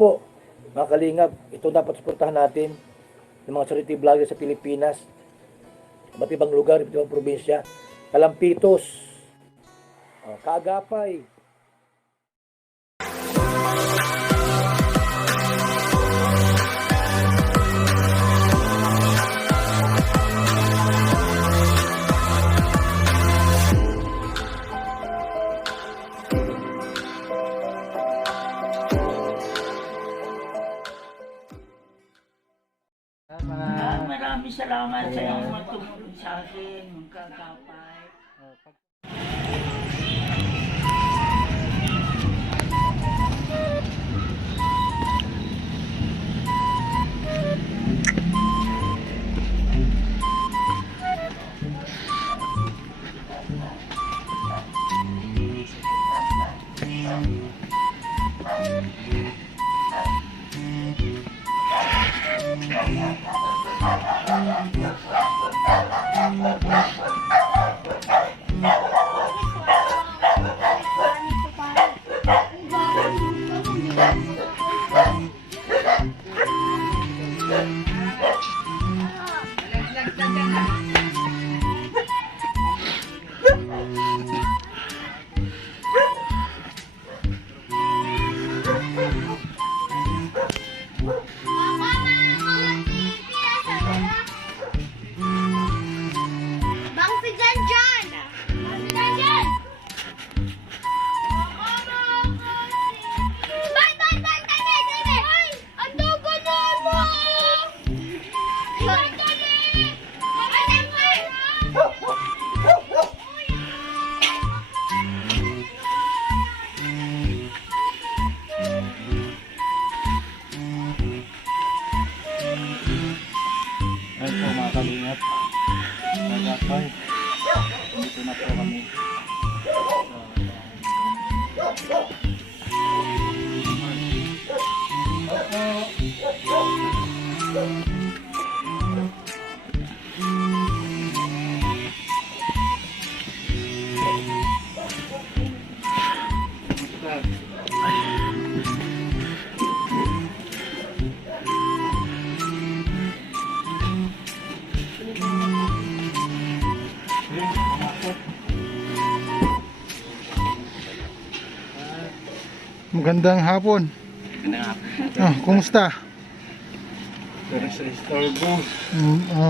po, mga kalingap, ito dapat suportahan natin ng mga charity vlogger sa Pilipinas, iba't ibang lugar, iba't ibang probinsya, Kalampitos, Kaagapay. Maraming salamat sa iyong tumulong sa akin, magkakapay. Ayan po mga kalingap, Kaagapay, dito na po kami. Magandang hapon. Kumusta? Pero sa istorbo.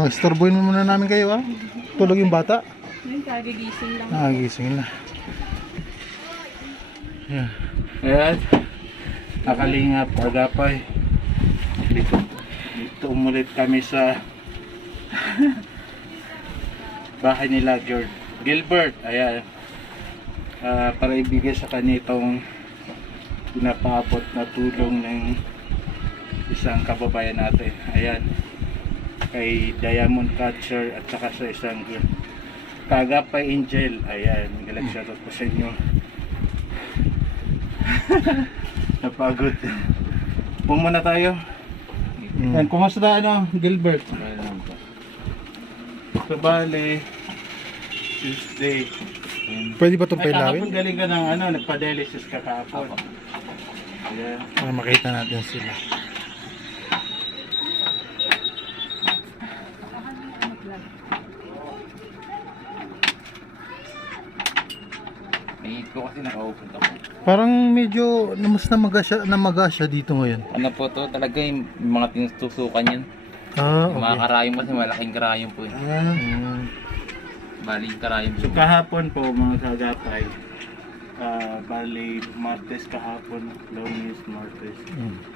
Istorbohin mo muna namin kayo, ha? Tulog yung bata? Kagigising lang. Nagising na. Yeah. Ayan, nakalingap, Kaagapay. Dito umulit kami sa bahay nila Gilbert. Ayan, para ibigay sa kanya itong pinapaabot na tulong ng isang kababayan natin. Ayan, kay Diamond Catcher at saka sa isang Kaagapay Angel. Ayan, galang shoutout po sa inyo. Napagod. Pung muna tayo. Ayan, kumusta Gilbert? So, bale, Tuesday. Pwede ba itong Ay, kahapon pailawin? galing ka ng nagpa-dialysis ka kahapon. Ayan. Para makita natin sila. Nahihit ko kasi naka-open ako. Parang medyo mas namaga siya dito ngayon. Ano po to? Talaga yung mga tinutusukan yun. Yung mga Okay. karayom kasi malaking karayom po. Bali karayom po. So kahapon po mga Kaagapay, bali Martes kahapon, Lunes, Martes.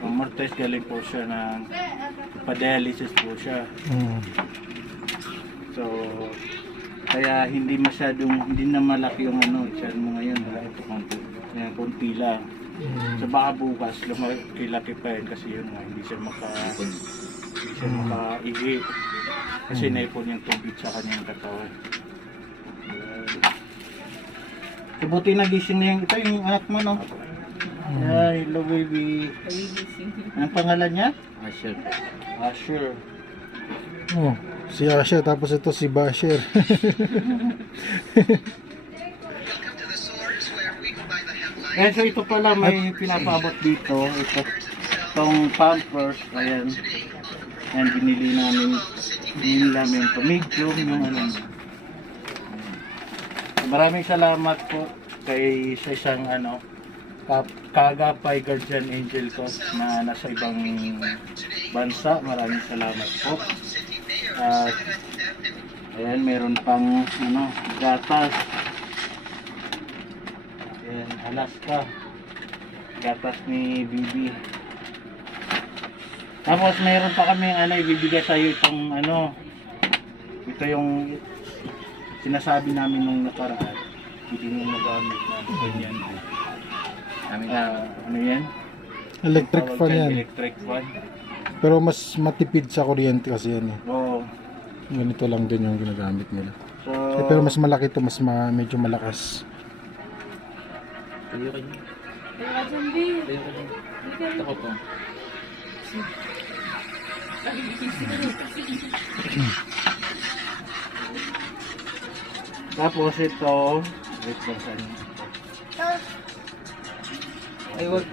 Martes galing po siya ng pa-dialysis po siya. So kaya hindi na malaki yung tiyan mo ngayon, wala ito konti lang. So baka bukas lumaki-laki pa yun kasi yun nga, hindi siya makaihi kasi naipon yung tubig sa kanyang katawan. Buti nagising na ito yung anak mo, no? Ay, hello baby. Anong pangalan niya? Asher. Asher. Si Asher, tapos ito si Basher. So ito pala may pinapaabot dito. Ito. itong Pampers, ayan. Ayan, binili namin ito. Medium yung ano. Maraming salamat po kay sa isang ano, kagapay guardian angel ko na nasa ibang bansa. Maraming salamat po. At ayan, meron pang ano, gatas. Ayan, Alaska. Gatas ni Bibi. Tapos meron pa kami ano, ibibigay sa iyo itong ano. Ito yung sinasabi namin nung nakaraan. Hindi mo magamit na ganyan. Ano yan? Electric Tawag fan dyan, yan. Electric fan. Pero mas matipid sa kuryente kasi yan eh. Oo. Ganito lang din yung ginagamit nila. So, Pero mas malaki to, medyo malakas. Tayo kayo. Kaya ka dyan, babe. Tayo kayo. Ako po. tapos ito, wait lang saan. Ay, wag.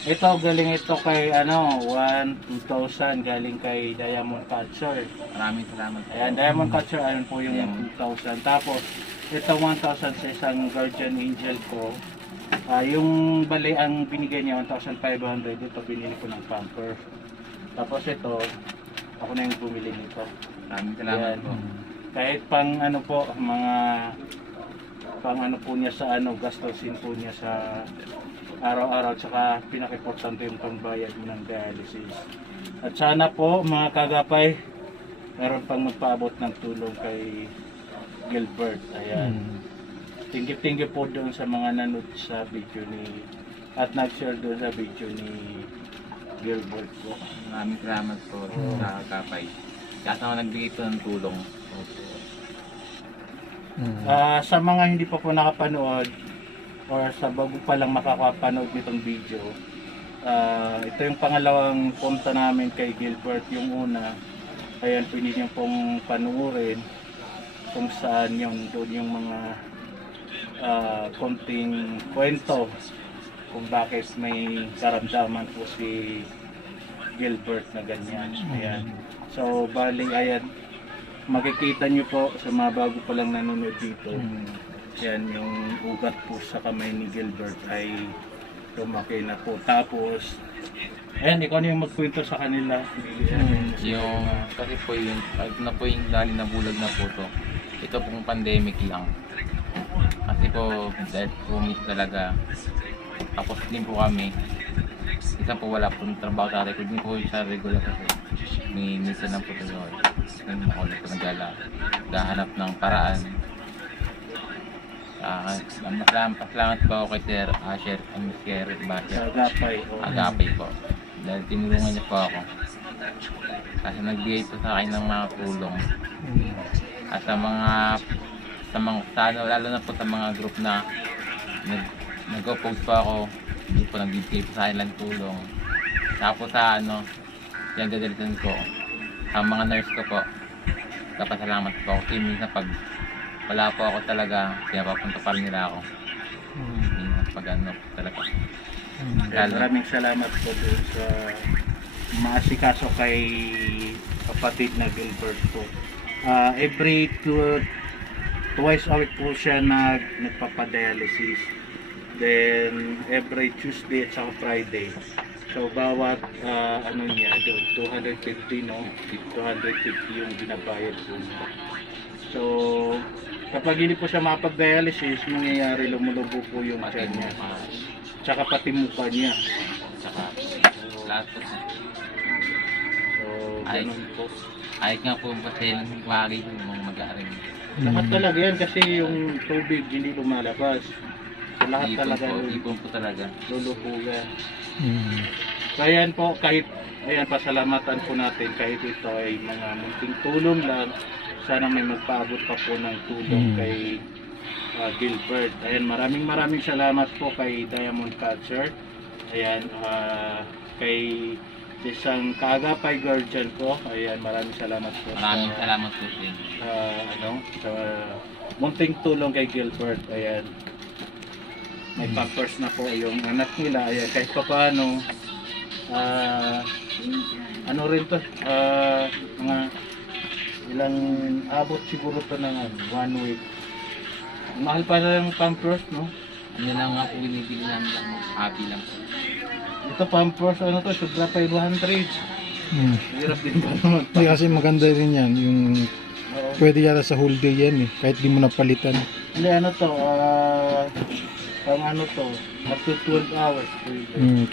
Ito, galing ito kay ano, 1,200 galing kay Diamond Catcher. Maraming salamat. Ayan, Diamond Catcher, ayun po yung 2,000. Tapos, ito 1,000 sa isang guardian angel ko. Yung bali, ang binigay niya 1,500. Ito, binili ko ng pamper. Tapos ito, ako na yung bumili nito. Maraming salamat Ayan. po. Kahit pang ano po, mga pang ano po niya sa ano, gastusin po niya sa araw-araw, tsaka pinaka-importante yung pangbayad mo ng dialysis. At sana po mga kagapay, meron pang magpaabot ng tulong kay Gilbert. Ayan. Thank you po doon sa mga nanood sa video ni at nag-share doon sa video ni Gilbert po. Maraming salamat po sa kapay. Kasi ako nagbigay ito ng tulong. Sa mga hindi pa po nakapanood or sa bago pa lang makakapanood nitong video, ito yung pangalawang punta namin kay Gilbert. Yung una, ayan, pwede niyo pong panuorin kung saan yung doon yung mga konting kwento kung bakit may karamdaman po si Gilbert na ganyan. Ayan. So, bali, ayan, makikita nyo po sa mga bago pa lang nanonood dito. Yan, yung ugat po sa kamay ni Gilbert ay lumaki na po. Tapos, ayan, ikaw na yung magkwento sa kanila. Yung, kasi po yung, kahit na po yung dali na bulag na po to. Ito pong pandemic lang. Kasi po, dahil po miss talaga. Tapos din po kami. Isa po wala po ng trabaho sa record. Din po sa regular kasi. Minsan lang po ito yun. Ngayon ako na po naghahanap ng paraan. Pasalamat po ako kay Sir Asher and Miss Kerry Basher. Agapay. Agapay po. Dahil tinulungan niya po ako. Kasi nagbigay po sa akin ng mga tulong. At sa mga lalo na po sa mga group na nag-post po ako, hindi po nagbibigay po sa akin lang tulong. Tapos sa ano, yung dadalitan ko, sa mga nurse ko po, kapasalamat po ako. Kasi minsan pag wala po ako talaga, pinapapunta pa rin nila ako. Minsan pag ano talaga. Maraming salamat po doon sa maasikaso kay kapatid na Gilbert po. Every twice a week po siya nagpapadialysis. Then every Tuesday at saka Friday. So bawat ano niya, 250 no? 250 yung binabayad po niya. So kapag hindi po siya mapag-dialysis, mangyayari lumulubo po yung tiyan niya. Tsaka pati mukha niya. Tsaka lahat po. So ganun po. Ayos nga po kasi lang wari yung mga mag-aaring. Lahat talaga yan kasi yung tubig hindi lumalabas. So, lahat talaga Ipon po talaga. lulupugan. So ayan po, kahit ayan, pasalamatan po natin kahit ito ay mga munting tulong lang. Sana may magpaabot pa po ng tulong kay Gilbert. Ayan, maraming salamat po kay Diamond Catcher. Ayan, kay isang kaagapay guardian ko. Ayan, maraming salamat po. Maraming salamat po sa inyo. Sa munting tulong kay Gilbert. Ayan. may pampers na po yung anak nila. Ayan, kahit pa paano, ano rin to, mga ilang abot siguro to ng 1 week. Ang mahal pa na yung pampers, no? Ano lang nga po binibili namin lang. Happy lang po. Ito pampers, ano to, sobra 500. Hirap din ba naman? Hindi kasi maganda rin yan. Yung Oo. pwede yata sa whole day yan eh. Kahit di mo napalitan. Hindi, ano to, pang ano to, up to 12 hours.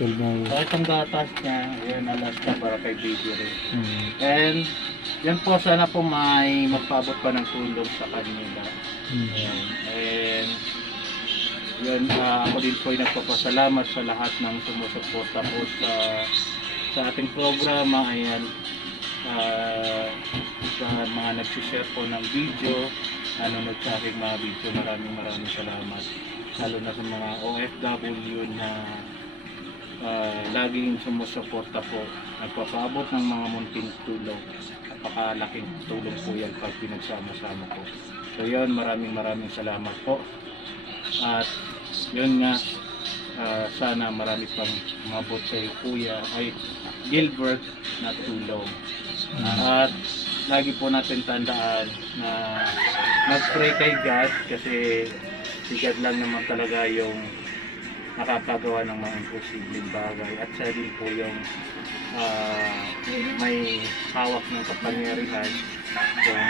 12 hours. Kahit ang gatas niya, ayan, alas na para kay baby rin. Mm. And, yan po, sana po may magpaabot pa ng tulong sa kanila. Mm. Ayan. And, yun, ako din po ay nagpapasalamat sa lahat ng sumusuporta po sa ating programa. Ayan, sa mga nagsishare po ng video, nanonood sa aking mga video, maraming salamat. Lalo na sa mga OFW na laging sumusuporta po, nagpapaabot ng mga munting tulong. Napakalaking tulong po yan pag pinagsama-sama po. So yun, maraming salamat po. At yun nga, sana marami pang mabot sa iyo, Kuya ay Gilbert na tulong. At lagi po natin tandaan na mag-pray kay God, kasi si God lang naman talaga yung nakakagawa ng mga imposibleng bagay, at siya din po yung may hawak ng kapangyarihan kung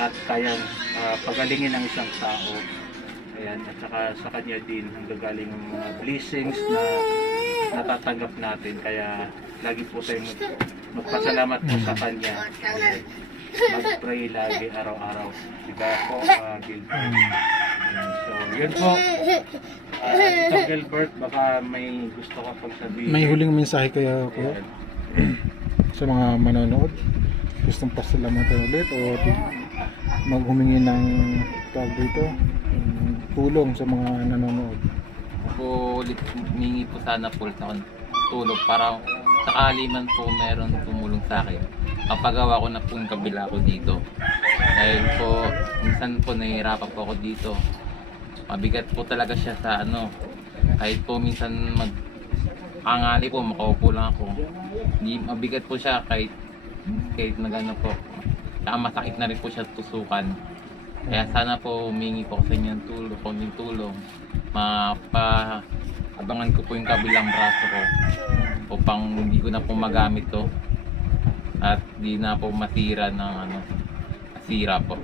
at kayang pagalingin ng isang tao. Ayan, at saka sa kanya din ang gagaling ng mga blessings na natatanggap natin. Kaya lagi po tayong magpasalamat po sa kanya. Ayan, mag-pray lagi araw-araw. Diba po, Gilbert? Ayan, so yun po. Ito, Gilbert, baka may gusto ka pang sabihin. May huling mensahe kaya ako Ayan. sa mga manonood. Gustong pasalamatan ulit o maghumingi ng tawag dito, tulong sa mga nanonood. Po, humingi po sana po sa tulong para sakali man po meron tumulong sa akin. Mapagawa ko na po yung kabila ko dito. Dahil po, minsan po nahihirapan po ako dito. Mabigat po talaga siya sa ano. Kahit po minsan angali po, makaupo lang ako. Hindi, mabigat po siya kahit nagano po. Saka masakit na rin po siya tusukan. Kaya sana po humingi po ako sa inyo ng tulong, konting tulong. Abangan ko po yung kabilang braso ko upang hindi ko na po magamit to at di na po masira ng masira po.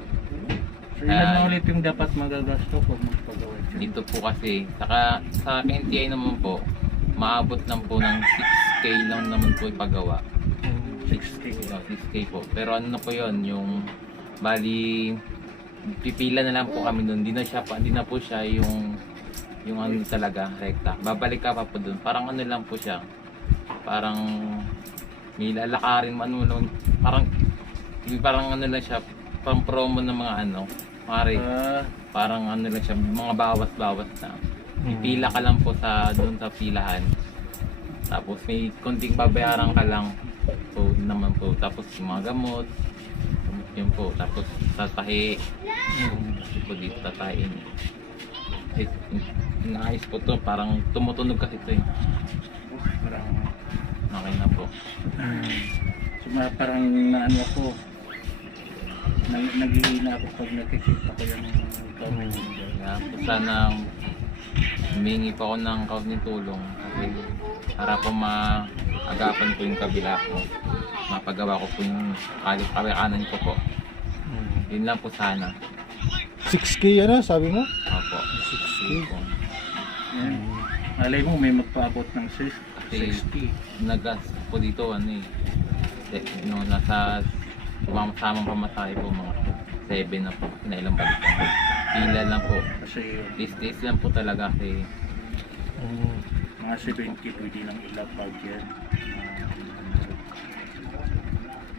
So ilan na ulit yung dapat magagasto kung magpagawa siya? Dito po kasi sa NTI naman po maabot lang po ng 6K lang naman po ipagawa. 6K po. Pero ano na po yun, yung bali pipila na lang po kami doon. Hindi na po siya yung ano talaga, rekta. Babalik ka pa po doon. Parang ano lang po siya. Parang may lalakarin mo, ano lang, parang ano lang siya, parang promo ng mga ano, pare. Parang ano lang siya, mga bawas-bawas na. Pipila ka lang po doon sa pilahan. Tapos may konting babayaran ka lang. So naman po. Tapos yung mga gamot, yun po. Tapos tatahi. Po dito tatahin. Inaayos po to. Parang tumutunog kasi ito eh. Parang Okay na po. so, parang naano ako, naghihina ako pag nakikita ko yung comment. Kaya po sana humingi pa ako ng kaunting tulong. Kasi para po maagapan ko yung kabila ko. Mapagawa ko po yung kanan ko po. Yun lang po sana. 6K ano sabi mo? Opo. 6K po. Yan. Alay mo may magpaabot ng 60. Kasi nagas po dito ano eh. No, nasa samang pamasahe po mga 7 na po. Kinailang balik lang. Pila lang po. Kasi Tis lang po talaga kasi mga 70 pwede nang ilapag yan.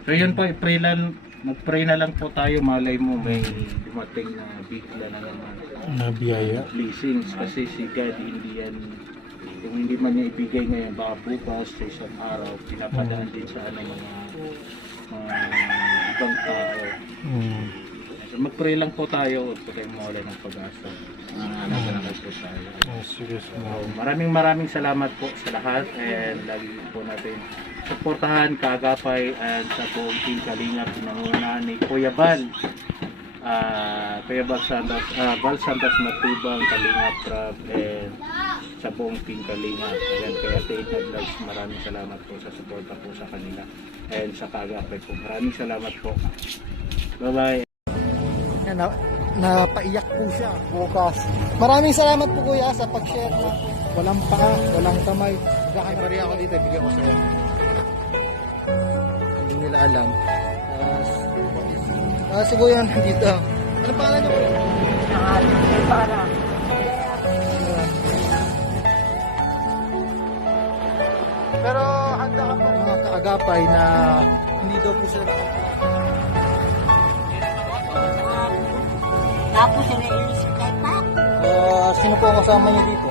So yun po, mag-pray na lang po tayo. Malay mo may dumating na bigla na naman Na biyaya. blessings, kasi si God hindi yan, kung hindi man niya ibigay ngayon, baka bukas sa isang araw pinapadaan din sa mga ibang tao. So mag-pray lang po tayo, huwag po tayong mawala ng pag-asa. Nagkakal po tayo. Sige, So, maraming salamat po sa lahat and lagi po natin suportahan Kaagapay at sa buong Team Kalingap pinangunahan ni Kuya Val. Kuya Val Santos Matubang, Kalingap Rab, and sa buong Team Kalingap. Ayan, kaya Tate Vlogs, maraming salamat po sa suporta po sa kanila and sa Kaagapay po. Maraming salamat po. Bye-bye. Napaiyak po siya bukas. Maraming salamat po kuya sa pag-share na walang paa, walang kamay. Magkakabari ako dito, bigyan ko sa'yo. Hindi nila alam. Si kuya nandito. Ano pangalan niyo kuya? Pero handa ka pa mga Kaagapay na hindi daw po sila Tapos iniilis ka pa. Sino po ang kasama niyo dito?